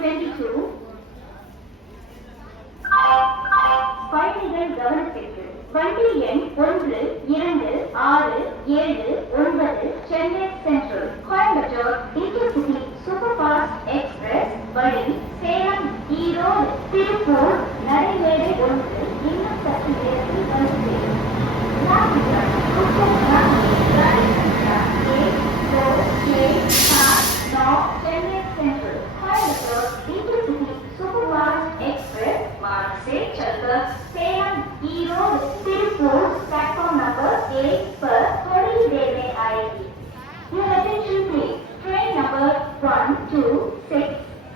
22 பயணிகள் கவனத்திற்கு வண்டி எண் 1, 2, 6, 7, 9 Chennai central Coimbatore intercity super fast express வழி சேலம் ஈரோடு திருப்பூர் நடைமேடை 1 இன்னும் சற்று நேரத்தில் வந்து சேரும். Chennai central Coimbatore intercity super fast express मार्ग से चलकर सेलम ईरोड तिरुपुर प्लेटफॉर्म नंबर 1 पर थोड़ी ही देर में आएगी. Your attention please. Train number 1, 2, 6,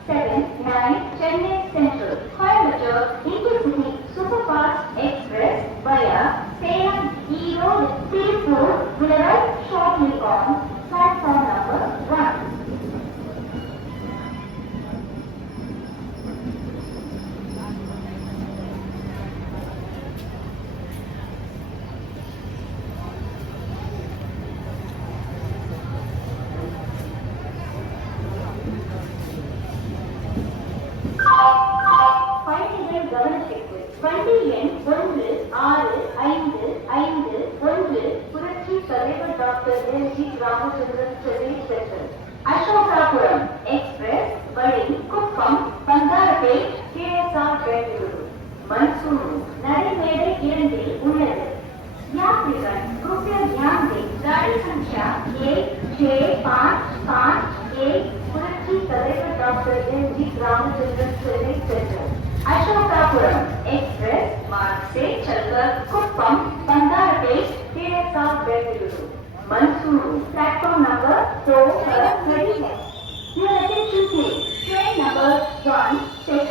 7, 9 Chennai Central Coimbatore Intercity Superfast Express via Salem Erode Tirupur will arrive shortly on platform number 1. பயணிகள் கவனத்திற்கு வண்டி எண் 1, 6, 5, 5, 1 புரட்சி தலைவர் doctor LG. Ramachandran Chennai central Ashokapuram express வழி குப்பம் பந்தாரப்பேட் கேஎஸ்ஆர் பெங்களூரு மன்சூரு நடைமேடை 2 உள்ளது. यात्रीगण कृपया ध्यान दें गाड़ी संख्या 1651 पुरच्छी தலைவர் doctor LG. Ramachandran Chennai central Ashokapuram express मार्ग से चलकर कुप्पम बंदारपेट केएसआर बेंगलुरु मंसूरू प्लेटफॉर्म नंबर 2 पर खड़ी है. Your attention please. Train number 1, 6